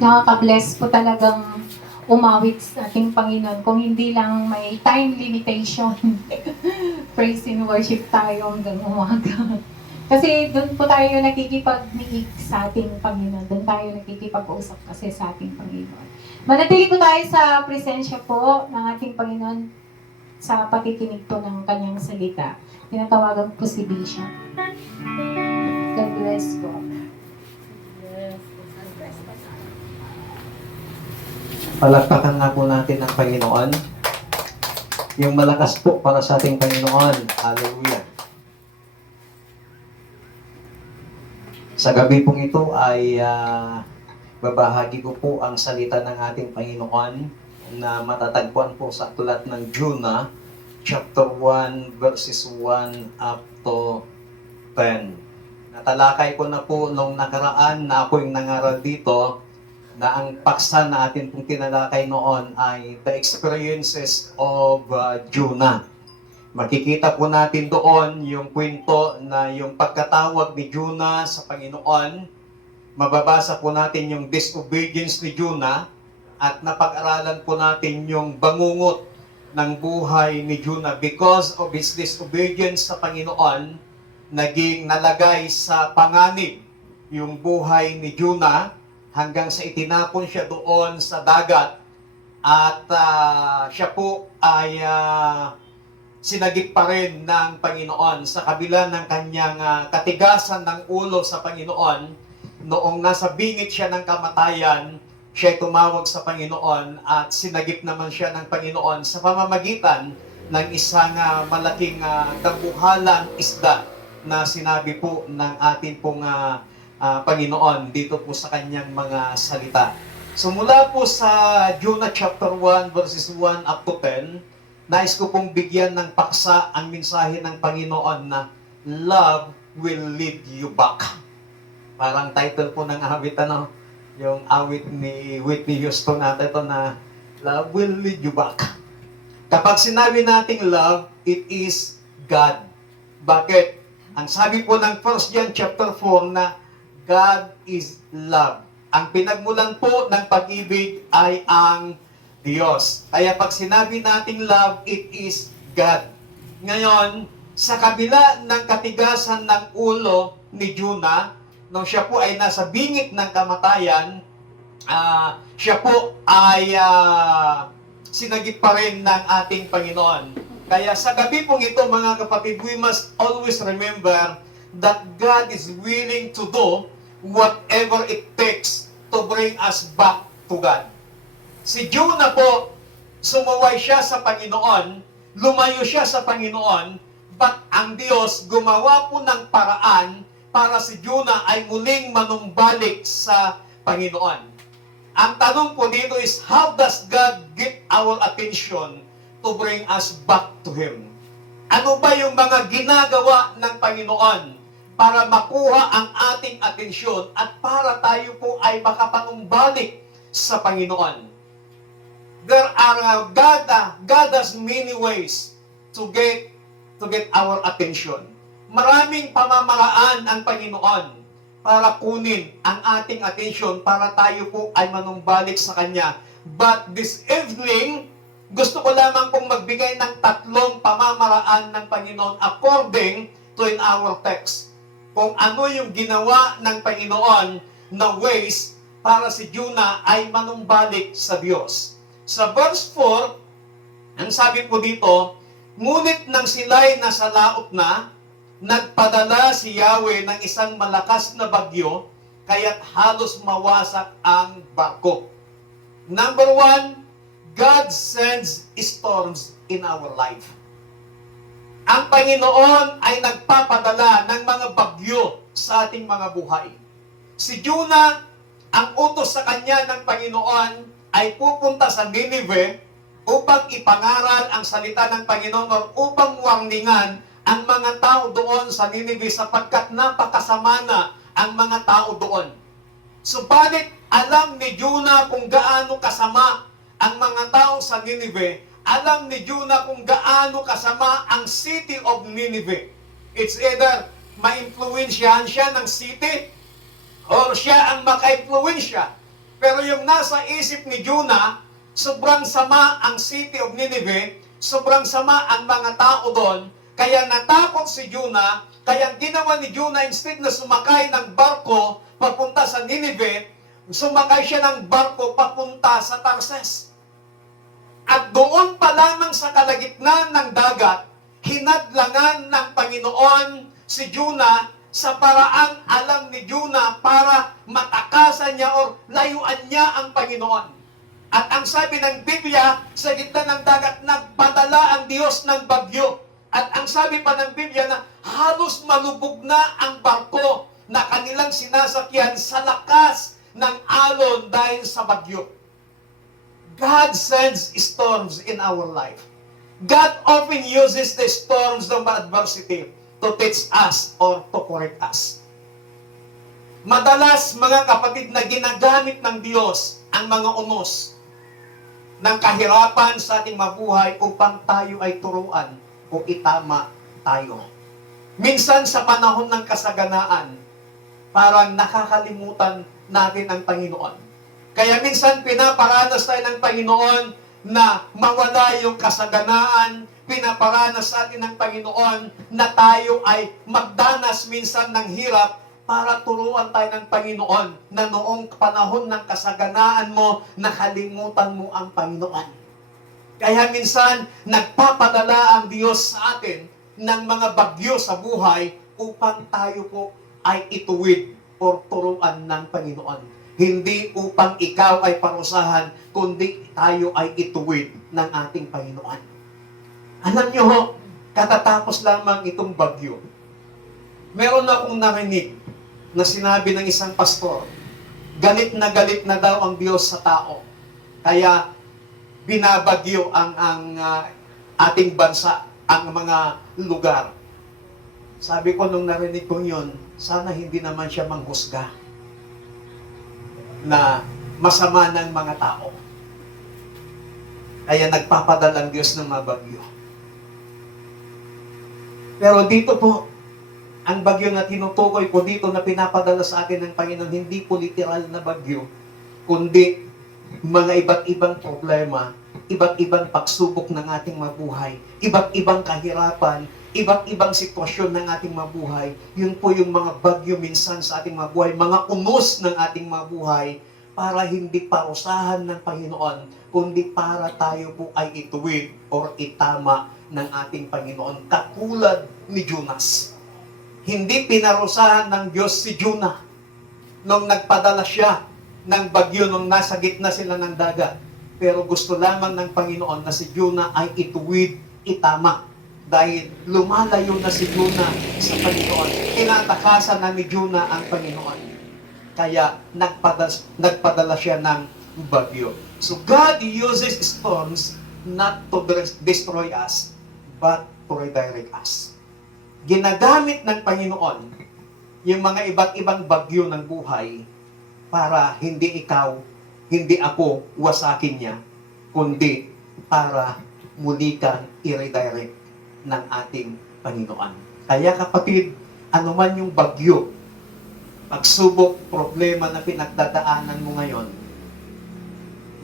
Nakaka-bless po talagang umawit sa ating Panginoon kung hindi lang may time limitation. Praise and worship tayo hanggang umaga. Kasi doon po tayo nakikipag-niig sa ating Panginoon. Doon tayo nakikipag-usap kasi sa ating Panginoon. Manatili po tayo sa presensya po ng ating Panginoon sa pakikinig po ng kanyang salita. Tinatawagan po si Bishop. God bless po. Palakpakan nga po natin ang Panginoon. Yung malakas po para sa ating Panginoon. Hallelujah. Sa gabi pong ito ay babahagi ko po ang salita ng ating Panginoon na matatagpuan po sa aklat ng Jonah, chapter 1, verses 1 up to 10. Natalakay ko na po nung nakaraan na ako yung nangaral dito na ang paksa na atin pong tinalakay noon ay the experiences of Jonah. Makikita po natin doon yung kwento na yung pagkatawag ni Jonah sa Panginoon. Mababasa po natin yung disobedience ni Jonah at napag-aralan po natin yung bangungot ng buhay ni Jonah. Because of his disobedience sa Panginoon, naging nalagay sa panganib yung buhay ni Jonah hanggang sa itinapon siya doon sa dagat at siya po ay sinagip pa rin ng Panginoon sa kabila ng kanyang katigasan ng ulo sa Panginoon. Noong nasa bingit siya ng kamatayan, siya tumawag sa Panginoon at sinagip naman siya ng Panginoon sa pamamagitan ng isang malaking dambuhalang isda na sinabi po ng ating pong Panginoon dito po sa kanyang mga salita. So mula po sa Jonah chapter 1 verses 1 up to 10, nais ko pong bigyan ng paksa ang mensahe ng Panginoon na love will lead you back. Parang title po ng awit, yung awit ni Whitney Houston natin ito na love will lead you back. Kapag sinabi nating love, it is God. Bakit? Ang sabi po ng 1 John chapter 4 na God is love. Ang pinagmulan po ng pag-ibig ay ang Diyos. Kaya pag sinabi nating love, it is God. Ngayon, sa kabila ng katigasan ng ulo ni Jonah, nung siya po ay nasa bingit ng kamatayan, siya po ay sinagip pa rin ng ating Panginoon. Kaya sa gabi pong ito, mga kapatid, we must always remember that God is willing to do whatever it takes to bring us back to God. Si Jonah po, sumuway siya sa Panginoon, lumayo siya sa Panginoon, but ang Diyos gumawa po ng paraan para si Jonah ay muling manumbalik sa Panginoon. Ang tanong po dito is, how does God get our attention to bring us back to Him? Ano ba yung mga ginagawa ng Panginoon para makuha ang ating atensyon at para tayo po ay makapanumbalik sa Panginoon? God has many ways to get our attention. Maraming pamamaraan ang Panginoon para kunin ang ating atensyon para tayo po ay manumbalik sa Kanya. But this evening, gusto ko lamang pong magbigay ng 3 pamamaraan ng Panginoon according to in our text. Kung ano yung ginawa ng Panginoon na ways para si Jonah ay manumbalik sa Diyos. Sa verse 4, ang sabi po dito, ngunit nang sila'y nasa laot na, nagpadala si Yahweh ng isang malakas na bagyo, kaya't halos mawasak ang barko. Number 1, God sends storms in our life. Ang Panginoon ay nagpapadala ng mga bagyo sa ating mga buhay. Si Jonah, ang utos sa kanya ng Panginoon ay pupunta sa Nineveh upang ipangaral ang salita ng Panginoon o upang warningan ang mga tao doon sa Nineveh sapagkat napakasama na ang mga tao doon. Subalit, alam ni Jonah kung gaano kasama ang mga tao sa Nineveh. Alam ni Jonah kung gaano kasama ang city of Nineveh. It's either ma-influensyahan siya ng city or siya ang maka-influensya Pero yung nasa isip ni Jonah, sobrang sama ang city of Nineveh, sobrang sama ang mga tao doon, kaya natakot si Jonah, kaya ang ginawa ni Jonah, instead na sumakay ng barko papunta sa Nineveh, sumakay siya ng barko papunta sa Tarses. At doon pa lamang sa kalagitnaan ng dagat, hinadlangan ng Panginoon si Jonah sa paraang alam ni Jonah para matakasan niya o layuan niya ang Panginoon. At ang sabi ng Biblia, sa gitna ng dagat, nagpadala ang Diyos ng bagyo. At ang sabi pa ng Biblia na halos malubog na ang barko na kanilang sinasakyan sa lakas ng alon dahil sa bagyo. God sends storms in our life. God often uses the storms of adversity to teach us or to correct us. Madalas, mga kapatid, na ginagamit ng Diyos ang mga unos ng kahirapan sa ating mabuhay upang tayo ay turuan o itama tayo. Minsan sa panahon ng kasaganaan, parang nakakalimutan natin ang Panginoon. Kaya minsan pinaparanas tayo ng Panginoon na mawala yung kasaganaan, pinaparanas sa atin ng Panginoon na tayo ay magdanas minsan ng hirap para turuan tayo ng Panginoon na noong panahon ng kasaganaan mo, nakalimutan mo ang Panginoon. Kaya minsan, nagpapadala ang Diyos sa atin ng mga bagyo sa buhay upang tayo po ay ituwid o turuan ng Panginoon. Hindi upang ikaw ay parusahan, kundi tayo ay ituwid ng ating Panginoon. Alam niyo ho, katatapos lamang itong bagyo, meron akong narinig na sinabi ng isang pastor, galit na daw ang Diyos sa tao. Kaya binabagyo ang ating bansa, ang mga lugar. Sabi ko nung narinig ko yun, sana hindi naman siya manghusga na masama ng mga tao. Kaya nagpapadala ang Diyos ng mga bagyo. Pero dito po, ang bagyo na tinutukoy ko dito na pinapadala sa atin ng Panginoon, hindi po literal na bagyo, kundi mga iba't ibang problema, iba't ibang pagsubok ng ating mabuhay, iba't ibang kahirapan, iba't ibang sitwasyon ng ating mabuhay. Yun po yung mga bagyo minsan sa ating mabuhay, mga unos ng ating mabuhay, para hindi parusahan ng Panginoon, kundi para tayo po ay ituwid or itama ng ating Panginoon. Katulad ni Jonas. Hindi pinarusahan ng Diyos si Jonah nung nagpadala siya ng bagyo nung nasa gitna sila ng dagat. Pero gusto lamang ng Panginoon na si Jonah ay ituwid, itama. Dahil lumalayo na si Jonah sa Panginoon. Tinatakasan na ni Jonah ang Panginoon. Kaya nagpadala siya ng bagyo. So God uses storms not to destroy us, but to redirect us. Ginagamit ng Panginoon yung mga iba't ibang bagyo ng buhay para hindi ikaw, hindi ako wasakin niya, kundi para muli kang i-redirect ng ating Panginoon. Kaya kapatid, anuman yung bagyo, pagsubok, problema na pinagdadaanan mo ngayon,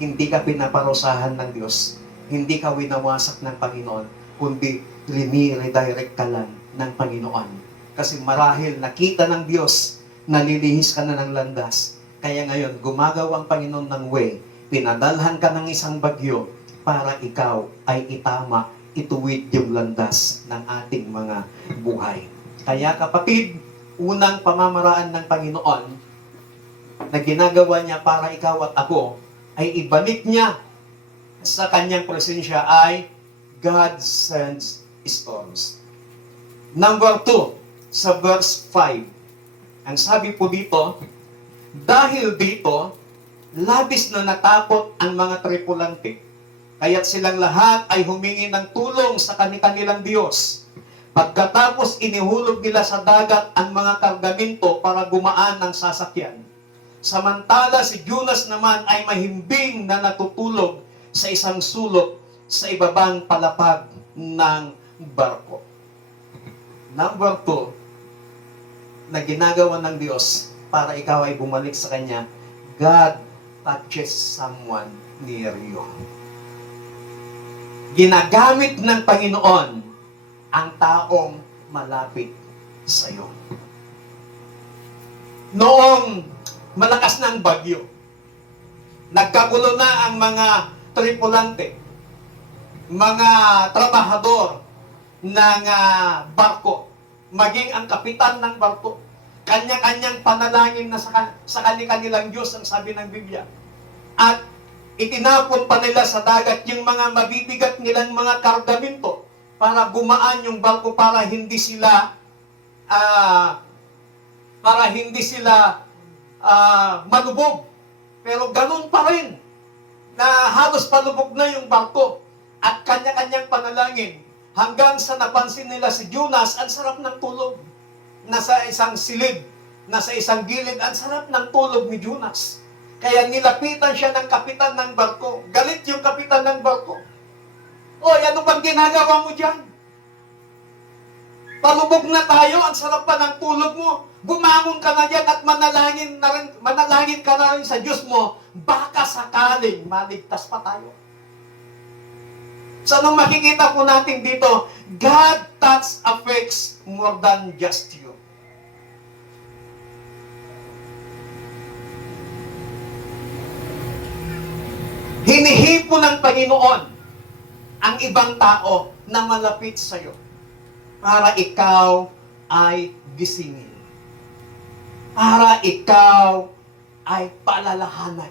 hindi ka pinaparusahan ng Diyos, hindi ka winawasak ng Panginoon, kundi redirect ka lang ng Panginoon. Kasi marahil nakita ng Diyos, nalilihis ka na ng landas. Kaya ngayon, gumagawa ang Panginoon ng way, pinadalhan ka ng isang bagyo para ikaw ay itama, ituwid yung landas ng ating mga buhay. Kaya kapatid, unang pamamaraan ng Panginoon na ginagawa niya para ikaw at ako ay ibalik niya sa kanyang presensya ay God sends storms. Number 2, sa verse 5. Ang sabi po dito, dahil dito, labis na natakot ang mga tripulante, kaya't silang lahat ay humingi ng tulong sa kanilang Diyos. Pagkatapos inihulog nila sa dagat ang mga kargamento para gumaan ang sasakyan. Samantala si Jonas naman ay mahimbing na natutulog sa isang sulok sa ibabang palapag ng barko. Number 2, na ginagawa ng Diyos para ikaw ay bumalik sa Kanya, God touches someone near you. Ginagamit ng Panginoon ang taong malapit sa iyo. Noong malakas ng bagyo, nagkagulo na ang mga tripulante, mga trabahador ng barko, maging ang kapitan ng barko, kanya-kanyang panalangin na sa kanilang Diyos, ang sabi ng Biblia. At itinapon pa nila sa dagat yung mga mabibigat nilang mga kargamento para gumaan yung barko, para hindi sila malubog. Pero ganun pa rin na halos palubog na yung barko at kanya-kanyang panalangin hanggang sa napansin nila si Jonas, ang sarap ng tulog. Nasa isang silid, nasa isang gilid, ang sarap ng tulog ni Jonas. Kaya nilapitan siya ng kapitan ng barko. Galit yung kapitan ng barko. Oy, ano bang ginagawa mo dyan? Palubog na tayo, ang sarap pa ng tulog mo. Bumangon ka na dyan at manalangin ka na rin sa Diyos mo, baka sakaling maligtas pa tayo. So, anong makikita po natin dito? God touch affects more than just you. Hinihipo ng Panginoon ang ibang tao na malapit sa iyo para ikaw ay gisingin. Para ikaw ay paalalahanan.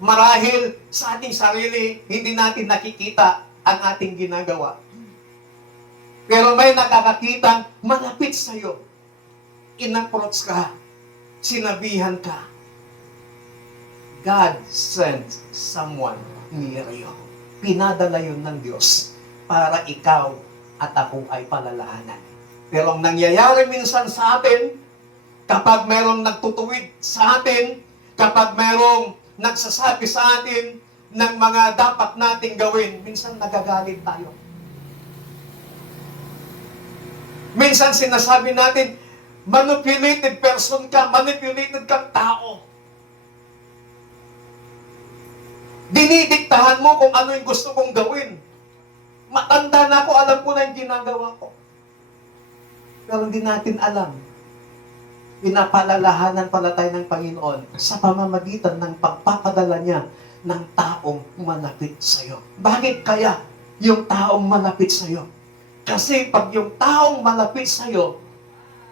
Marahil sa ating sarili, hindi natin nakikita ang ating ginagawa. Pero may nakakakitang malapit sa iyo. In-approach ka, sinabihan ka. God sent someone near you. Pinadala yun ng Diyos para ikaw at ako ay palalahanan. Pero ang nangyayari minsan sa atin, kapag mayroong nagtutuwid sa atin, kapag mayroong nagsasabi sa atin ng mga dapat nating gawin, minsan nagagalit tayo. Minsan sinasabi natin, manipulated person ka, manipulated kang tao. Dinidiktahan mo kung ano yung gusto kong gawin. Matanda na ako, alam ko na yung ginagawa ko. Pero hindi natin alam. Pinapalalahanan pala tayo ng Panginoon sa pamamagitan ng pagpapadala niya ng taong malapit sa iyo. Bakit kaya yung taong malapit sa iyo? Kasi pag yung taong malapit sa iyo,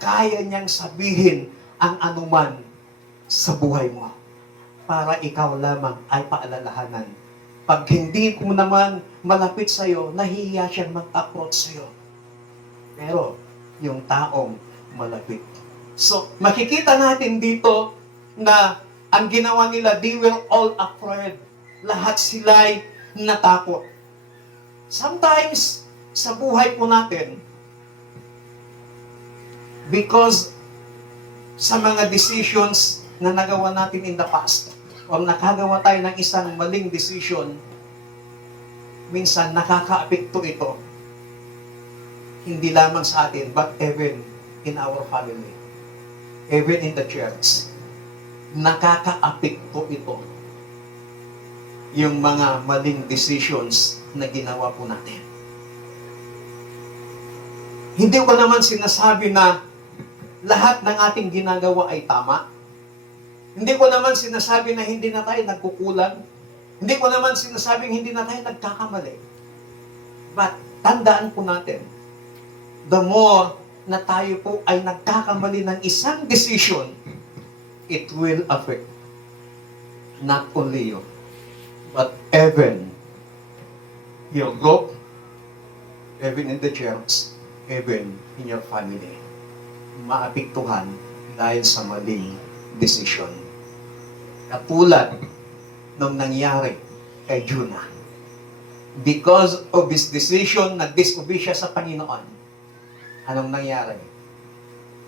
kaya niyang sabihin ang anuman sa buhay mo para ikaw lamang ay paalalahanan. Pag hindi mo naman malapit sa iyo, nahihiya siyang mag-approach sa iyo. Pero yung taong malapit. So, makikita natin dito na ang ginawa nila, they were all afraid. Lahat sila'y natakot. Sometimes, sa buhay po natin, because sa mga decisions na nagawa natin in the past, o nakagawa tayo ng isang maling decision, minsan nakakaapekto ito. Hindi lamang sa atin, but even in our family. Even in the church, nakakaapekto ito yung mga maling decisions na ginawa po natin. Hindi ko naman sinasabi na lahat ng ating ginagawa ay tama. Hindi ko naman sinasabi na hindi na tayo nagkukulang. Hindi ko naman sinasabing hindi na tayo nagkakamali. But tandaan po natin, the more na tayo po ay nagkakamali ng isang decision, it will affect not only you, but even your group, even in the church, even in your family. Maapektuhan dahil sa maling decision. Katulad nung nangyari kay Jonah. Because of his decision, nag-disobey siya sa Panginoon. Anong nangyari?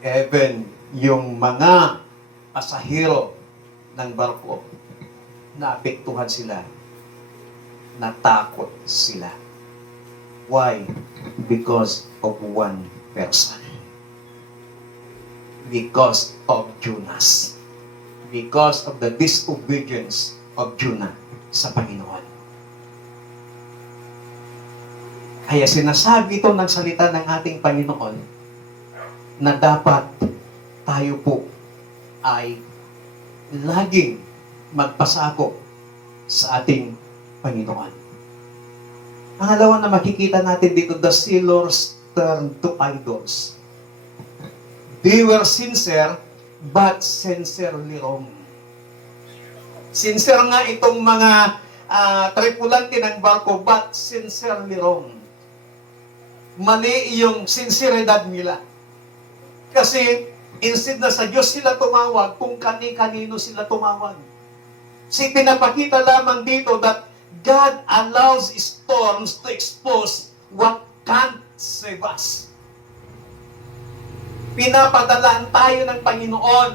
Even yung mga pasahero ng barko, naapektuhan sila, natakot sila. Why? Because of one person. Because of Jonas. because of the disobedience of Jonah sa Panginoon. Kaya sinasabi ito ng salita ng ating Panginoon na dapat tayo po ay laging magpasakop sa ating Panginoon. Pangalawa na makikita natin dito, the sailors turned to idols. They were sincere, but sincerely wrong. Sincere nga itong mga tripulante ng barko, but sincerely wrong. Mali yung sinseridad nila. Kasi instead na sa Diyos sila tumawag, kung kani-kanino sila tumawag. Pinapakita lamang dito that God allows storms to expose what can't save us. Pinapadalaan tayo ng Panginoon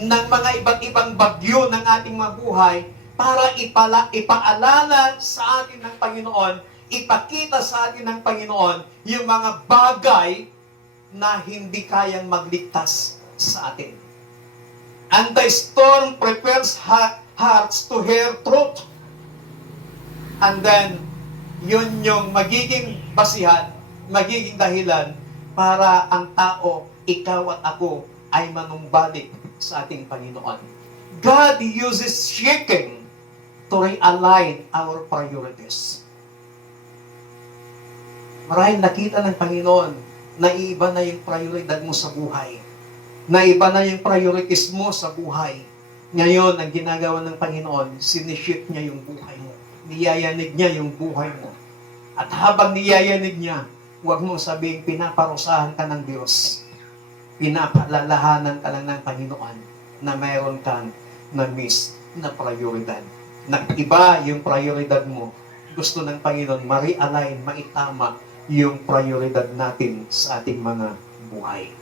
ng mga iba't ibang bagyo ng ating mabuhay para ipaalala sa atin ng Panginoon, ipakita sa atin ng Panginoon yung mga bagay na hindi kayang magligtas sa atin. And the storm prepares hearts to hear truth. And then, yun yung magiging basihan, magiging dahilan para ang tao, ikaw at ako, ay manumbalik sa ating Panginoon. God uses shaking to realign our priorities. Maraming nakita ng Panginoon na iba na yung prioridad mo sa buhay. Na iba na yung priorities mo sa buhay. Ngayon, ang ginagawa ng Panginoon, sinishift niya yung buhay mo. Niyayanig niya yung buhay mo. At habang niyayanig niya, huwag mong sabihin, pinaparusahan ka ng Diyos. Pinapalalahanan ka lang ng Panginoon na mayroon kang na-miss na prioridad. Nag-iba yung prioridad mo. Gusto ng Panginoon, ma-realign, maitama yung prioridad natin sa ating mga buhay.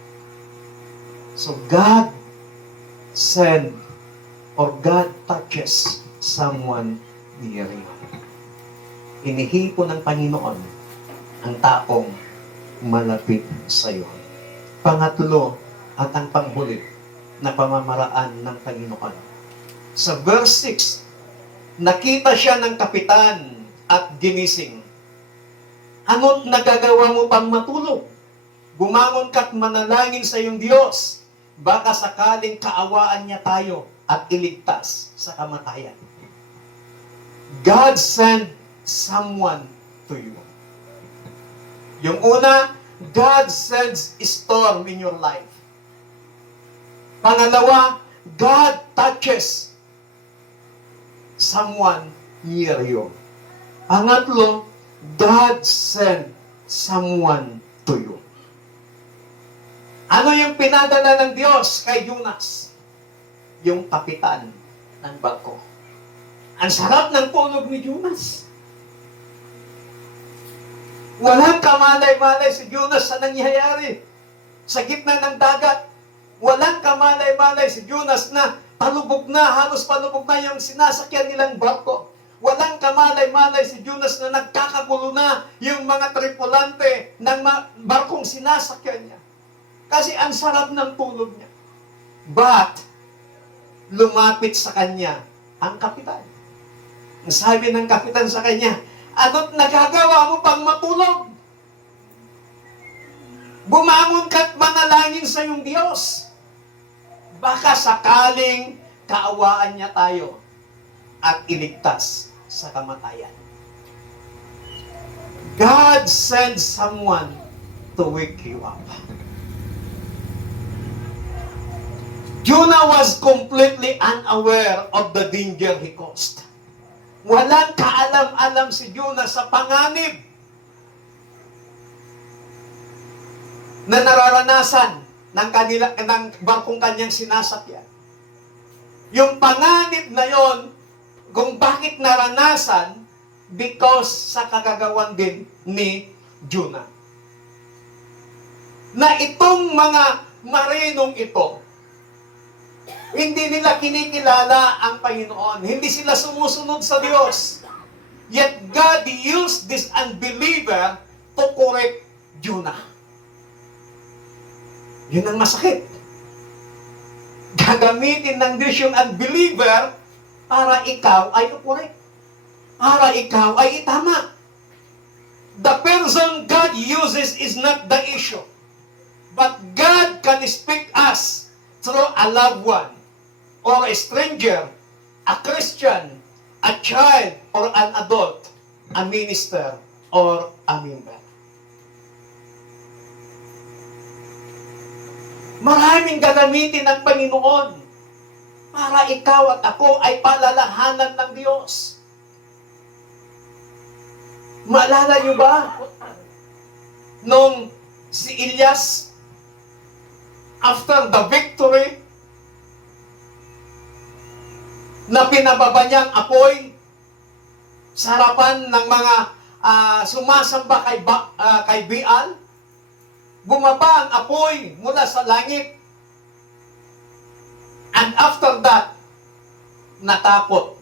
So God send or God touches someone near you. Inihipo ng Panginoon ang taong malapit sa iyo. Pangatlo at ang panghuli na pamamaraan ng Panginoon. Sa verse 6, nakita siya ng kapitan at ginising. Ano't nagagawa mo pang matulog? Bumangon ka't manalangin sa iyong Diyos. Baka sakaling kaawaan niya tayo at iligtas sa kamatayan. God sent someone to you. Yung una, God sends a storm in your life. Pangalawa, God touches someone near you. Pangatlo, God sent someone to you. Ano yung pinadala ng Diyos kay Jonas? Yung kapitan ng barko. Ang sarap ng tulog ni Jonas. Walang kamalay-malay si Jonas sa nangyayari. Sa gitna ng dagat, walang kamalay-malay si Jonas na palubog na, halos palubog na yung sinasakyan nilang barko. Walang kamalay-malay si Jonas na nagkakagulo na yung mga tripulante ng barkong sinasakyan niya. Kasi ang sarap ng tulog niya. But, lumapit sa kanya ang kapitan. Sabi ng kapitan sa kanya, ano't nagagawa mo pang matulog? Bumangon ka't manalangin sa iyong Diyos. Baka sakaling kaawaan niya tayo at iligtas sa kamatayan. God sends someone to wake you up. Jonah was completely unaware of the danger he caused. Walang kaalam-alam si Jonah sa panganib na nararanasan ng barkong kanyang sinasakyan. Yung panganib na yon, kung bakit naranasan, because sa kagagawan din ni Jonah. Na itong mga marinong ito, hindi nila kinikilala ang Panginoon. Hindi sila sumusunod sa Diyos. Yet God used this unbeliever to correct Jonah. Yun ang masakit. Gagamitin ng Diyos yung unbeliever para ikaw ay correct. Para ikaw ay itama. The person God uses is not the issue. But God can speak us through a loved one, or a stranger, a Christian, a child, or an adult, a minister, or a member. Maraming gagamitin ng Panginoon para ikaw at ako ay palalahanan ng Diyos. Maalala niyo ba? Nung si Elias, after the victory, na pinababa niyang apoy sa harapan ng mga sumasamba kay Baal, bumaba ang apoy mula sa langit. And after that, natakot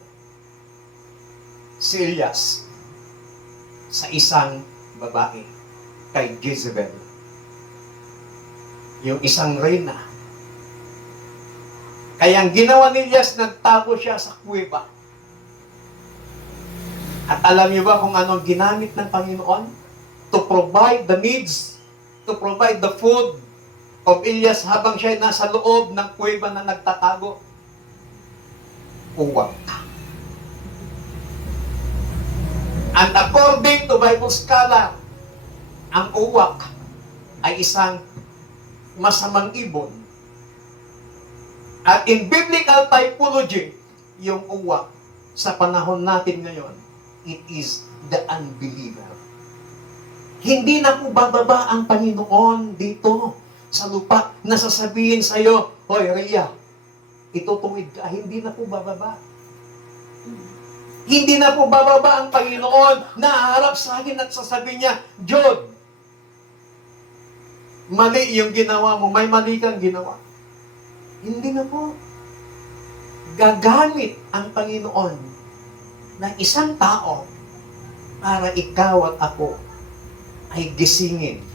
si Elias sa isang babae, kay Jezebel. Yung isang reyna. Kaya ang ginawa ni Elias, nagtago siya sa kuweba. At alam niyo ba kung anong ginamit ng Panginoon? To provide the needs, to provide the food of Elias habang siya nasa loob ng kuweba na nagtatago. Uwak. And according to Bible scholar, ang uwak ay isang masamang ibon. At in biblical typology, yung uwak sa panahon natin ngayon, it is the unbeliever. Hindi na po bababa ang Panginoon dito sa lupa na sasabihin sa iyo, "Hoy, Rhea, itutuwid ka." Hindi na po bababa. Hindi na po bababa ang Panginoon na haharap sa akin at sasabihin niya, "Jod, mali yung ginawa mo, may mali kang ginawa." Hindi na po. Gagamit ang Panginoon ng isang tao para ikaw at ako ay gisingin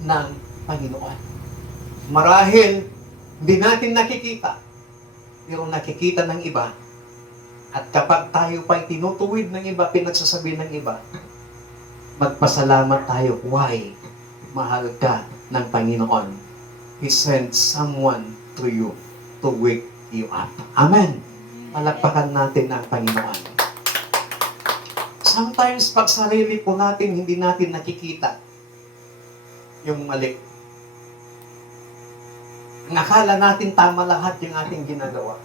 ng Panginoon. Marahil, hindi natin nakikita, pero nakikita ng iba. At kapag tayo pa'y tinutuwid ng iba, pinagsasabi ng iba, magpasalamat tayo. Why? Mahal ka ng Panginoon. He sent someone to you to wake you up. Amen. Palakpakan natin ang Panginoon. Sometimes, pag sarili po natin, hindi natin nakikita yung mali. Nakala natin tama lahat yung ating ginagawa.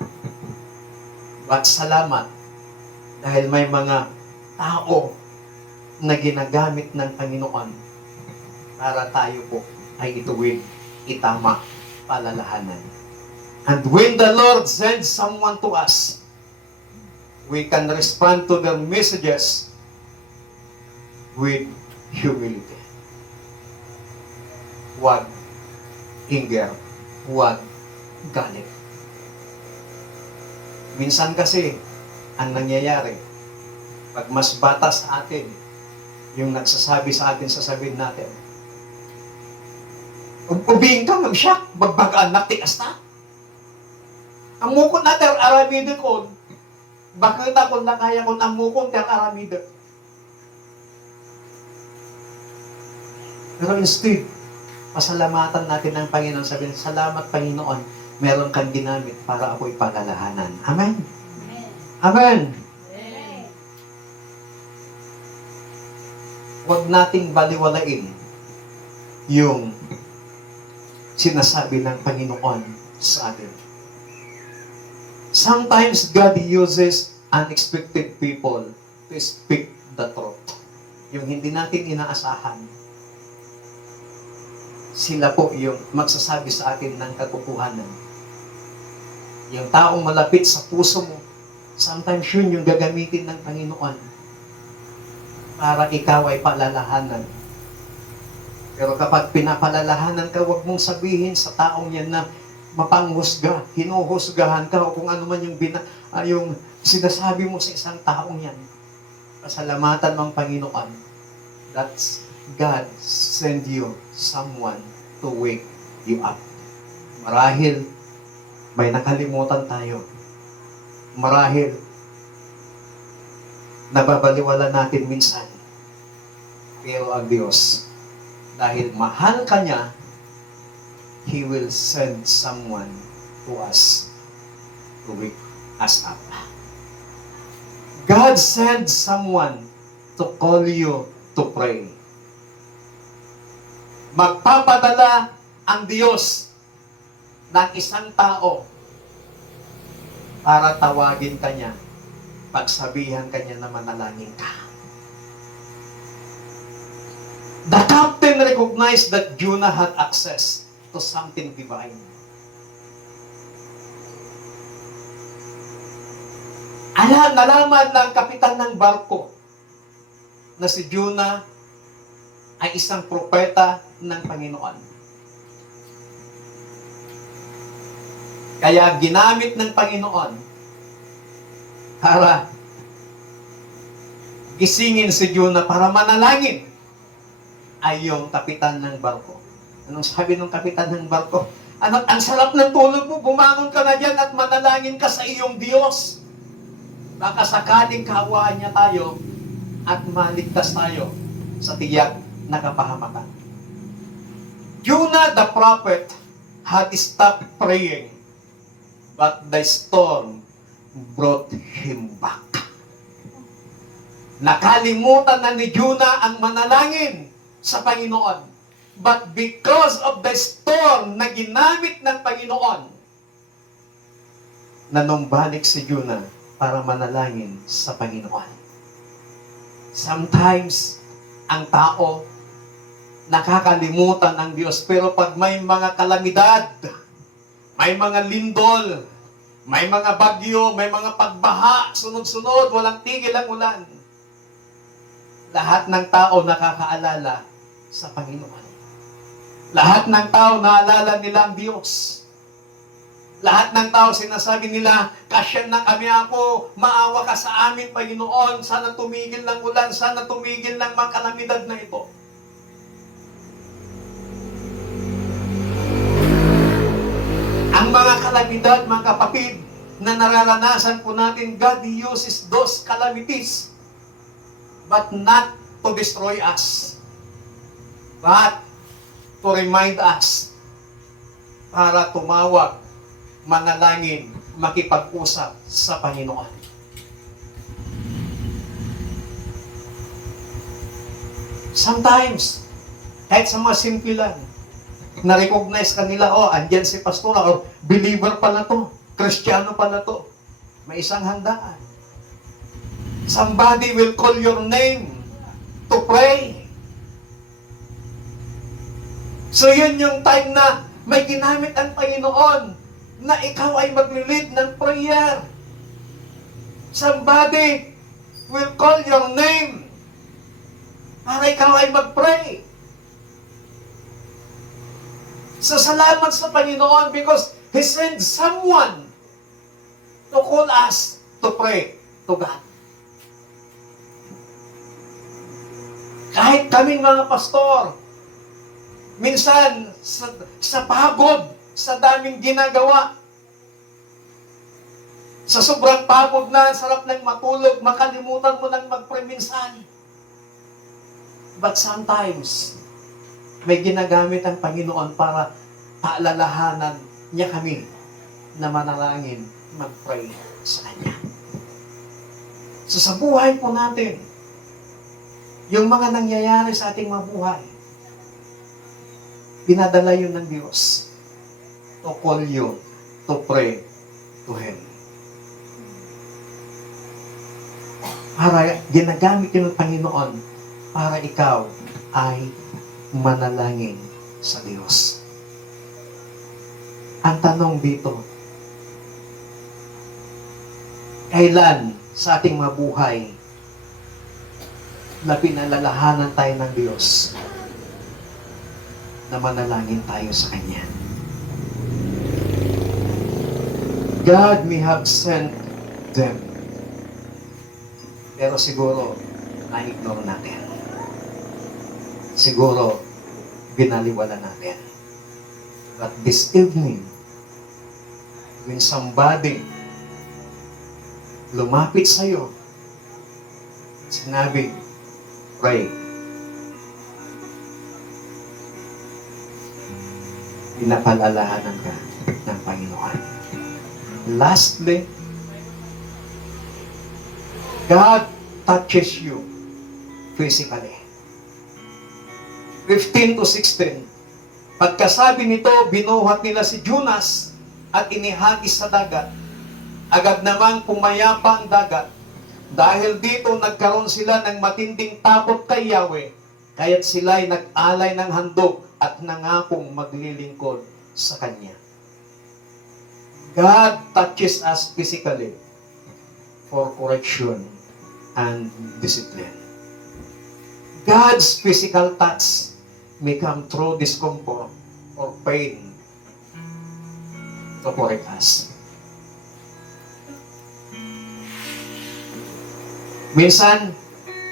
But salamat, dahil may mga tao na ginagamit ng Panginoon para tayo po ay ituwid, itama, palalahanan. And when the Lord sends someone to us, we can respond to their messages with humility. Huwag anger, huwag galit. Minsan kasi, ang nangyayari, pag mas bata sa atin, yung nagsasabi sa atin, sasabihin natin, "Ubihin ka, mag-shock, magbagaan na, tikas na. Ang mukon na ter aramide ko, bakit ako na kaya ko ang mukon ter aramide." Pero instead, pasalamatan natin ang Panginoon, sabihin, "Salamat, Panginoon, meron kang ginamit para ako'y palalahanan." Amen? Amen? Amen. Huwag nating baliwalain yung sinasabi ng Panginoon sa atin. Sometimes God uses unexpected people to speak the truth. Yung hindi natin inaasahan, sila po yung magsasabi sa atin ng katotohanan. Yung taong malapit sa puso mo, sometimes yun yung gagamitin ng Panginoon para ikaw ay palalahanan. Pero kapag pinapalalahanan ka, huwag mong sabihin sa taong yan na mapanghusga, hinuhusgahan ka, o kung ano man yung sinasabi mo sa isang taong yan. Pasalamatan mo ang Panginoon. That's God send you someone to wake you up. Marahil, may nakalimutan tayo. Marahil, nababaliwala natin minsan. Pero ang Diyos, dahil mahal ka niya, He will send someone to us to wake us up. God sent someone to call you to pray. Magpapadala ang Diyos ng isang tao para tawagin ka niya, pagsabihan ka niya na manalangin ka. The captain recognized that Jonah had access to something divine. Nalaman ng kapitan ng barko na si Jonah ay isang propeta ng Panginoon. Kaya ginamit ng Panginoon para gisingin si Jonah para manalangin ay yung kapitan ng barko. Anong sabi ng kapitan ng barko? Anak, ang sarap ng tulog mo, bumangon ka na dyan at manalangin ka sa iyong Diyos. Baka sakaling kaawaan niya tayo at maligtas tayo sa tiyak na kapahamakan. Jonah the prophet had stopped praying, but the storm brought him back. Nakalimutan na ni Jonah ang manalangin sa Panginoon. But because of the storm na ginamit ng Panginoon, nanumbalik si Jonah para manalangin sa Panginoon. Sometimes, ang tao nakakalimutan ang Diyos. Pero pag may mga kalamidad, may mga lindol, may mga bagyo, may mga pagbaha, sunod-sunod, walang tigil ang ulan, lahat ng tao nakakaalala sa Panginoon. Lahat ng tao naalala nila ang Diyos. Lahat ng tao sinasabi nila, kasyan na kami ako, maawa ka sa amin, Panginoon, sana tumigil ng ulan, sana tumigil ng mga kalamidad na ito. Ang mga kalamidad, mga kapatid, na nararanasan po natin, God uses those calamities, but not to destroy us, but to remind us, para tumawag, manalangin, makipag-usap sa Panginoon. Sometimes, kahit sa mga simple lang, na-recognize kanila, andyan si pastora, or believer pala to, Kristiyano pala to, may isang handaan. Somebody will call your name to pray. So yun yung time na may ginamit ang Panginoon na ikaw ay mag-lead ng prayer. Somebody will call your name para ikaw ay mag-pray. So salamat sa Panginoon because He sent someone to call us to pray to God. Kahit kaming mga pastor, minsan, sa pagod, sa daming ginagawa, sa sobrang pagod na, sarap ng matulog, makalimutan mo nang mag-pray minsan. But sometimes, may ginagamit ang Panginoon para paalalahanan niya kami na manalangin, mag-pray sa Kanya. So sa buhay po natin, yung mga nangyayari sa ating mga buhay, pinadala yun ng Diyos to call you to pray to Him. Para ginagamit yun ng Panginoon para ikaw ay manalangin sa Diyos. Ang tanong dito, kailan sa ating mabuhay na pinalalahanan tayo ng Diyos na manalangin tayo sa Kanya? God may have sent them, pero siguro na-ignore natin. Siguro binaliwala natin. But this evening, When somebody lumapit sa'yo, sinabi, pray. Pinapalalahanan ka ng Panginoon. Lastly, God touches you physically. 15 to 16. Pagkasabi nito, binuhat nila si Jonas at inihagis sa dagat. Agad namang pumayapa ang dagat. Dahil dito nagkaroon sila ng matinding takot kay Yahweh, kaya't sila'y nag-alay ng handog at nangakong maglilingkod sa Kanya. God touches us physically for correction and discipline. God's physical touch may come through discomfort or pain to correct us. Minsan,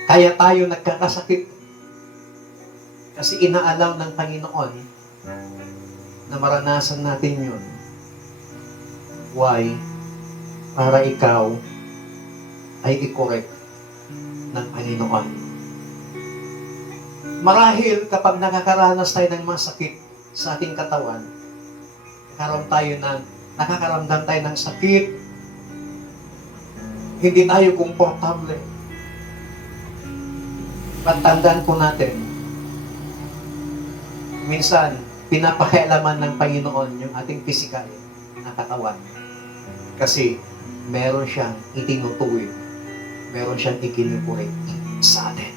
kaya tayo nagkakasakit kasi inaalam ng Panginoon na maranasan natin yun. Why? Para ikaw ay i-correct ng Panginoon. Marahil kapag nakakaranas tayo ng mga sakit sa ating katawan, nakakaramdam tayo ng sakit, hindi tayo komportable. Pagtandaan po natin, minsan, pinapakialaman ng Panginoon yung ating physical na katawan. Kasi, meron siyang itinutuwid. Meron siyang ikinukurit sa atin.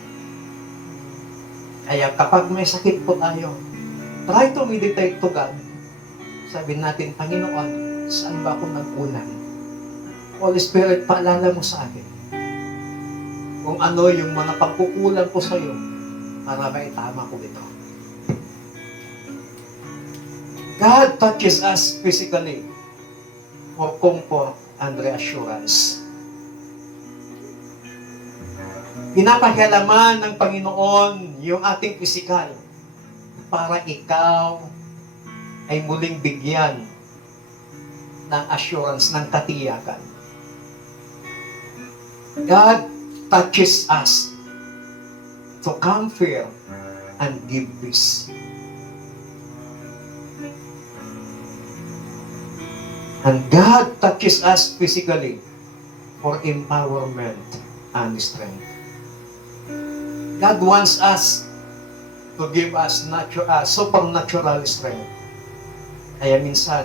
Kaya kapag may sakit po tayo, try to meditate to God. Sabi natin, Panginoon, saan ba ako nagkulang? Holy Spirit, paalala mo sa akin kung ano yung mga pagkukulang ko sa iyo para maitama ko ito. God touches us physically for comfort and reassurance. Pinapakialaman ng Panginoon yung ating pisikal para ikaw ay muling bigyan ng assurance, ng katiyakan. God touches us to comfort and give peace. And God touches us physically for empowerment and strength. God wants us to give us supernatural strength. Kaya minsan,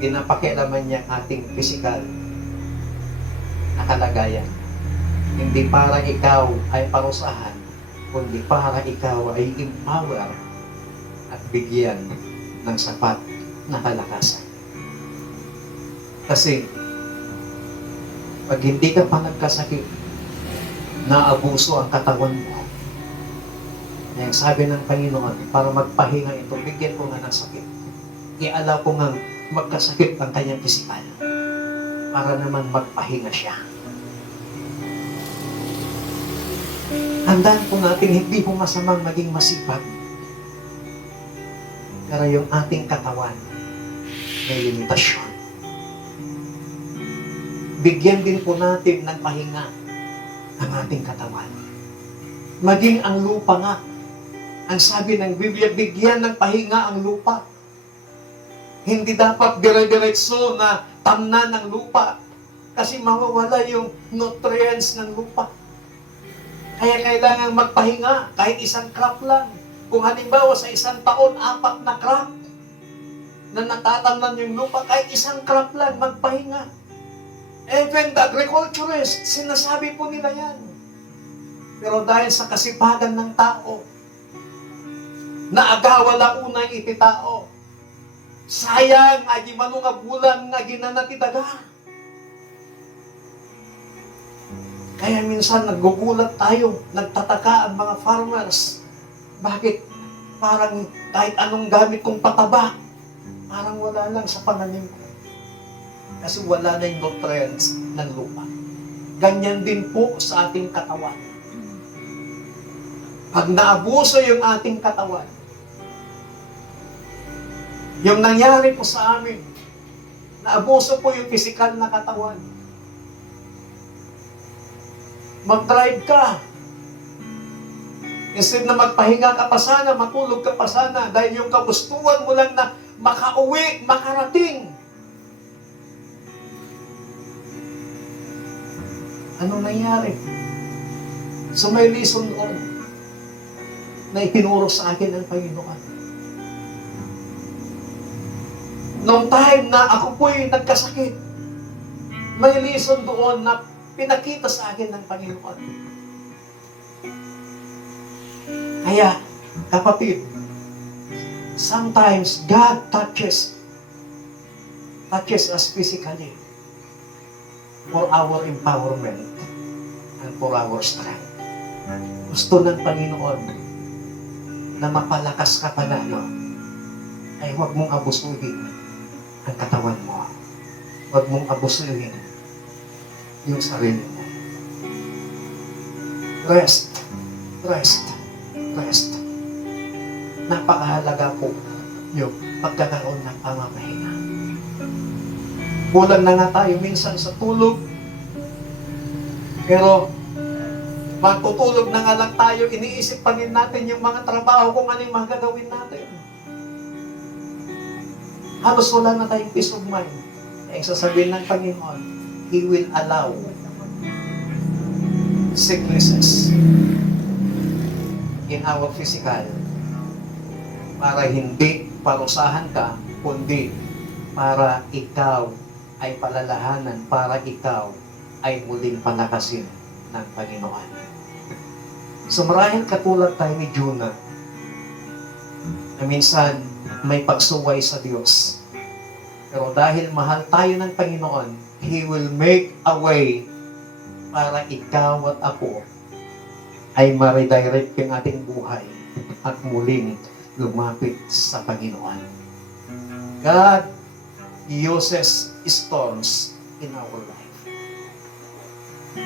pinapakialaman niya ang ating physical na kalagayan. Hindi para ikaw ay parusahan, kundi para ikaw ay empower at bigyan ng sapat na kalakasan. Kasi, pag hindi ka pa nagkasakit, naabuso ang katawan mo. Kaya sabi ng Panginoon, para magpahinga ito, bigyan ko nga ng sakit. Iala ko nga magkasakit ang kanyang pisikal para naman magpahinga siya. Handaan po natin, hindi po masamang maging masipag. Pero yung ating katawan, may limitasyon. Bigyan din po natin ng pahinga ang ating katawan. Maging ang lupa nga. Ang sabi ng Biblia, bigyan ng pahinga ang lupa. Hindi dapat dire-diretso na tamnan ng lupa kasi mawawala yung nutrients ng lupa. Kaya kailangan magpahinga kahit isang crop lang. Kung halimbawa sa isang taon, 4 na crop na natatamnan yung lupa, kahit isang crop lang, magpahinga. Even the agriculturists, sinasabi po nila yan. Pero dahil sa kasipagan ng tao, naagawa lang unang ititao. Sayang, agi manunga bulan nga ginanatidaga. Kaya minsan nagugulat tayo, nagtataka ang mga farmers. Bakit parang kahit anong gamit kong pataba, parang wala lang sa pananim ko. Kasi wala na yung nutrients ng lupa. Ganyan din po sa ating katawan. Pag naabuso yung ating katawan, yung nangyari po sa amin, Naabuso po yung physical na katawan. Mag-drive ka. Instead na magpahinga ka pa sana, matulog ka pa sana, dahil yung kagustuhan mo lang na makauwi, makarating. Anong nangyari? So may reason doon na itinuro sa akin ng Panginoon. Noong time na ako po'y nagkasakit, may reason doon na pinakita sa akin ng Panginoon. Kaya, kapatid, sometimes God touches us physically for our empowerment and for our strength. Gusto ng Panginoon na mapalakas ka palalo, ay huwag mong abusuhin ang katawan mo. Huwag mong abusuhin yung sarili mo. Rest. Rest. Rest. Napakahalaga po yung pagkakaroon ng pamamahinga. Kulang na nga tayo minsan sa tulog, pero matutulog na nga lang tayo, iniisip pa rin natin yung mga trabaho kung ano yung mga gagawin natin. Halos wala na tayong peace of mind. Ang sasabihin ng Panginoon, He will allow sicknesses in our physical para hindi parusahan ka, kundi para ikaw ay palalahanan, para ikaw ay muling palakasin ng Panginoon. So marahil katulad tayo ni Jonah, na minsan may pagsuway sa Diyos. Pero dahil mahal tayo ng Panginoon, He will make a way para ikaw at ako ay ma-redirect yung ating buhay at muling lumapit sa Panginoon. God uses storms in our life.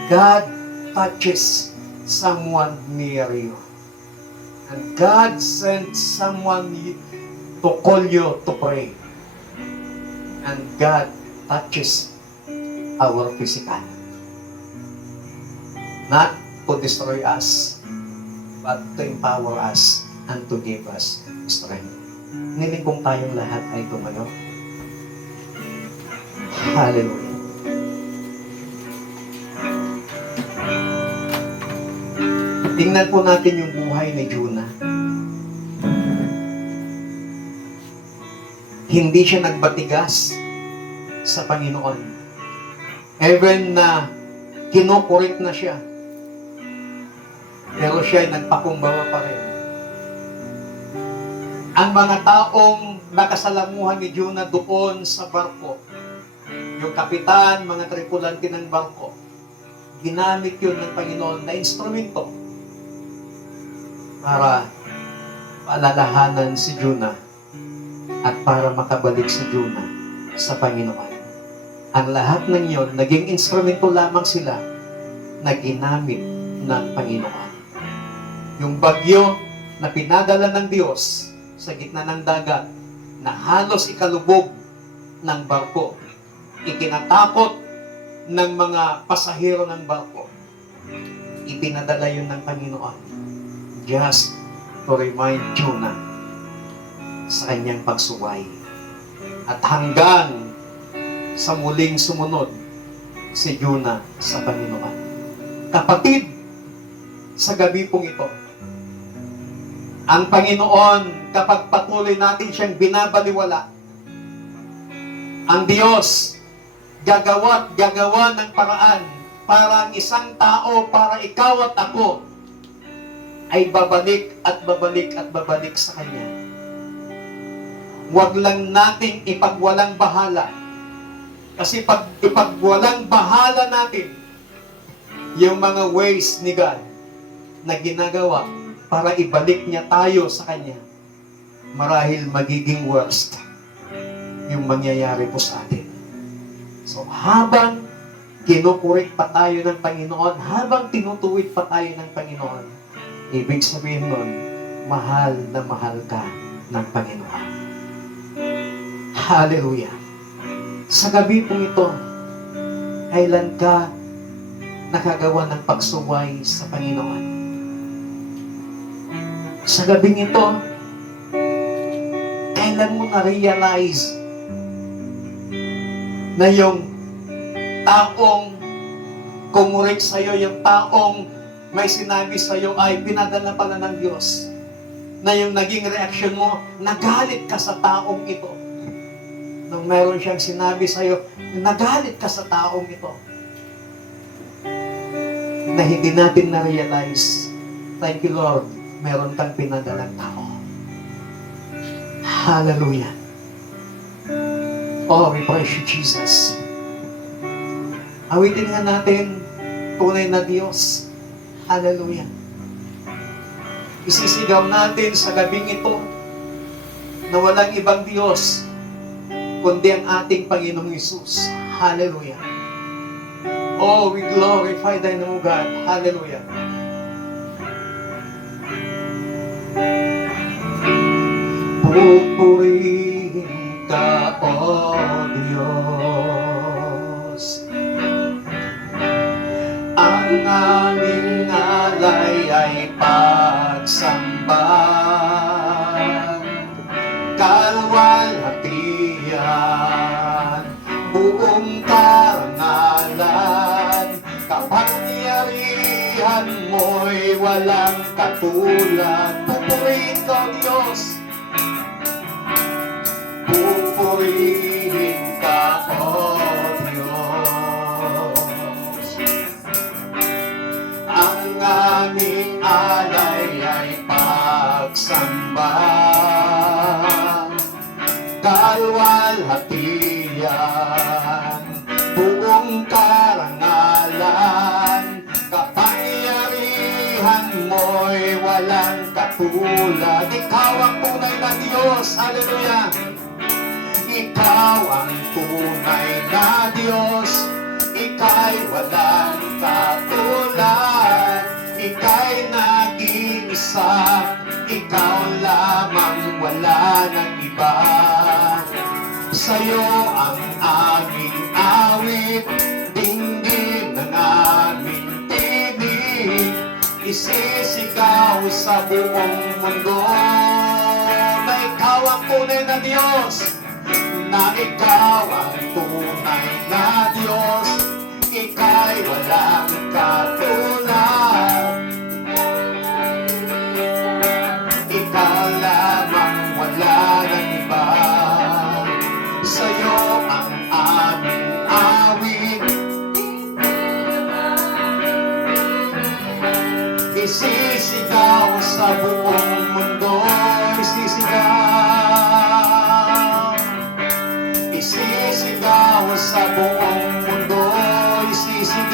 God touches someone near you. And God sends someone to call you to pray. And God touches our physical. Not to destroy us, but to empower us and to give us strength. Niling kong tayong lahat ay tumayo. Hallelujah. Tingnan po natin yung buhay ni Jonah. Hindi siya nagbatigas sa Panginoon. Even na kinukurit na siya, pero siya ay nagpakumbaba pa rin. Ang mga taong nakasalamuhan ni Jonah doon sa barko, yung kapitan, mga tripulante ng barko, ginamit yun ng Panginoon na instrumento para paalalahanan si Jonah at para makabalik si Jonah sa Panginoon. Ang lahat ng iyon, naging instrumento lamang sila na ginamit ng Panginoon. Yung bagyo na pinadala ng Diyos sa gitna ng dagat, na halos ikalubog ng barko, ikinatakot ng mga pasahero ng barko, ipinadala yun ng Panginoon just to remind Jonah sa kanyang pagsuway. At hanggang sa muling sumunod si Jonah sa Panginoon. Kapatid, sa gabi pong ito, ang Panginoon, kapag patuloy natin siyang binabaliwala, ang Diyos, gagawa ng paraan para ang isang tao, para ikaw at ako, ay babalik at babalik at babalik sa Kanya. Huwag lang nating ipagwalang bahala. Kasi pag ipagwalang bahala natin yung mga ways ni God na ginagawa para ibalik niya tayo sa Kanya, marahil magiging worst yung mangyayari po sa atin. So habang kinukurik pa tayo ng Panginoon, habang tinutuwid pa tayo ng Panginoon, ibig sabihin nun, mahal na mahal ka ng Panginoon. Hallelujah. Sa gabi pong ito, kailan ka nakagawa ng pagsuway sa Panginoon? Sa gabing ito, kailan mo na-realize na yung taong kumurik sa'yo, yung taong may sinabi sa'yo ay pinadala pala ng Diyos, na yung naging reaksyon mo, nagalit ka sa taong ito. Nung meron siyang sinabi sa'yo, nagalit ka sa taong ito, na hindi natin na-realize, thank you Lord, meron kang pinadalang tao. Hallelujah. Oh, we praise you, Jesus. Awitin nga natin, tunay na Diyos. Hallelujah. Isisigaw natin sa gabing ito na walang ibang Diyos kundi ang ating Panginoong Hesus. Hallelujah. Oh, we glorify Thy name, O God. Hallelujah. Pupurihin ka, O Diyos. Ang aming alay ay pagsamba, kalwalhatian, buong karangalan, kapangyarihan mo'y walang katulad. Pupurihin ka, O Diyos. Pupurihin ka, O Diyos. Ang aming alay ay pagsamba, kalwalhatian, buong karangalan, kapangyarihan mo'y walang katulad. Ikaw ang tunay na Diyos. Hallelujah. Ikaw ang tunay na Diyos. Ika'y walang katulad. Ika'y nag-iisa. Ikaw lamang, wala ng iba. Sa'yo ang aming awit, dinggin ng aming tinig, isisigaw sa buong mundo na ikaw ang tunay na Diyos, na ikaw ang tunay na Diyos. Ika'y walang katulad. Ikaw lamang, wala ng iba. Sa'yo ang aming awit, isisigaw sa buong mundo. Isisigaw, isisigaw sa buong mundo. Isisigaw,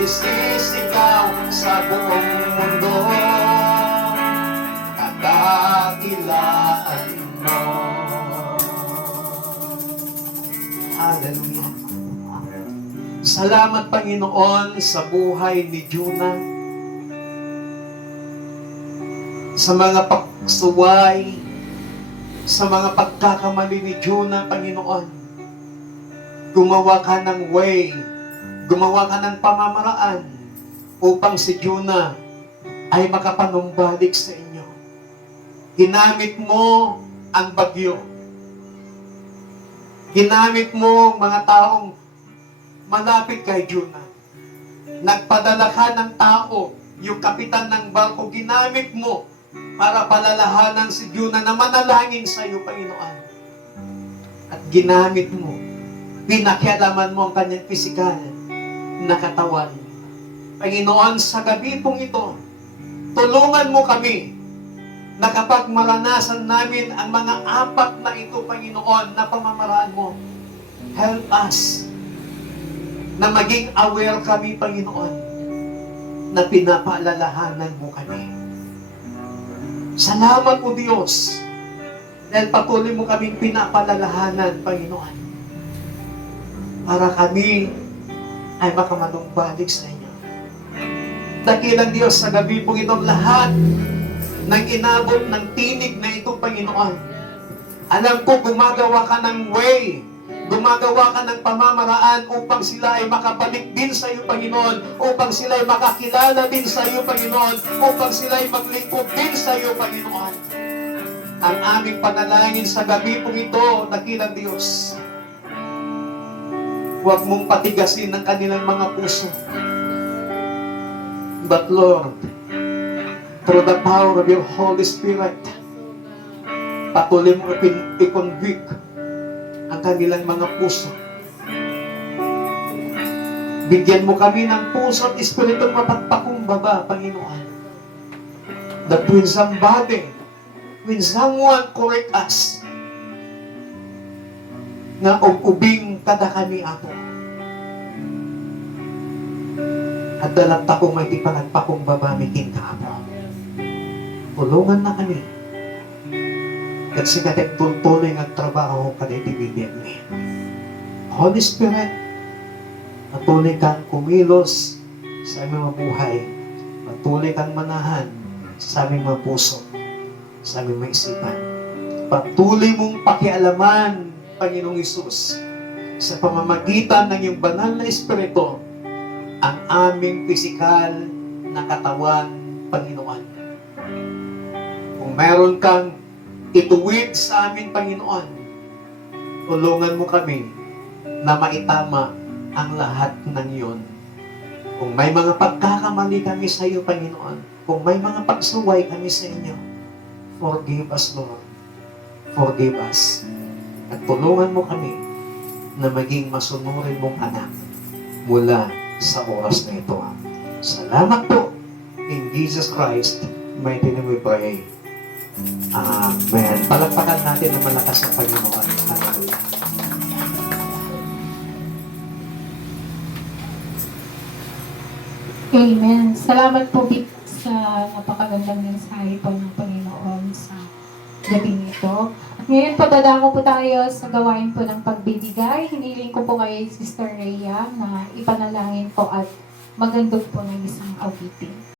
isisigaw sa buong mundo. Kadakilaan mo. Hallelujah. Salamat, Panginoon, sa buhay ni Jonah, sa mga pagsuway, sa mga pagkakamali ni Jonah, Panginoon. Gumawa ka ng way, gumawa ka ng pamamaraan upang si Jonah ay makapanumbalik sa inyo. Ginamit mo ang bagyo. Ginamit mo mga taong malapit kay Jonah. Nagpadala ka ng tao, yung kapitan ng barko, ginamit mo para palalahanan si Jonah na manalangin sa iyo, Panginoon. At ginamit mo, pinakialaman mo ang kanyang pisikal na katawan. Panginoon, sa gabi pong ito, tulungan mo kami na kapag maranasan namin ang mga apat na ito, Panginoon, na pamamaraan mo, help us na maging aware kami, Panginoon, na pinapaalalahanan mo kami. Salamat po, Diyos, dahil patuloy mo kaming pinapaalalahanan, Panginoon, para kami ay makamanumbalik sa inyo. Dakilang Diyos, sa gabi pong itong lahat ng inabot ng tinig na ito, Panginoon, Alam ko gumagawa ka ng way, gumagawa ka ng pamamaraan upang sila ay makabalik din sa iyo, Panginoon, upang sila ay makakilala din sa iyo, Panginoon, upang sila ay maglingkod din sa iyo, Panginoon. Ang aming panalangin sa gabi pong ito, dakilang Diyos, huwag mong patigasin ang kanilang mga puso. But Lord, through the power of your Holy Spirit, patuloy mo i-convict ang kanilang mga puso. Bigyan mo kami ng puso at espiritong mapagpakumbaba, Panginoon. That when someone correct us, nga ubing kada kami ako. At dalagta kong may ipanagpakumbaba mikin ka ako. Tulungan na kami. At sikatit tultuloy ng trabaho kanitibigyan ni. Holy Spirit, patuloy kang kumilos sa aming mga buhay. Patuloy kang manahan sa aming mga puso, sa aming mga isipan. Patuloy mong pakialaman, Panginoong Hesus, sa pamamagitan ng iyong banal na Espiritu, ang aming pisikal na katawan, Panginoon. Kung meron kang ituwid sa amin, Panginoon, tulungan mo kami na maitama ang lahat ng iyon. Kung may mga pagkakamali kami sa iyo, Panginoon, kung may mga pagsuway kami sa inyo, forgive us, Lord. Forgive us. At tulungan mo kami na maging masunurin mong anak mula sa oras na ito. Salamat po. In Jesus Christ, mighty name we pray. Amen. Palagpakan natin ang malakas ng Panginoon. Hallelujah. Amen. Salamat po Vic, sa napakagandang mensahe po ng Panginoon sa gabi nito. Ngayon po, dadako po tayo sa gawain po ng pagbibigay. Hiniling ko po kay Sister Rhea na ipanalangin po at magandog po ng isang awitin.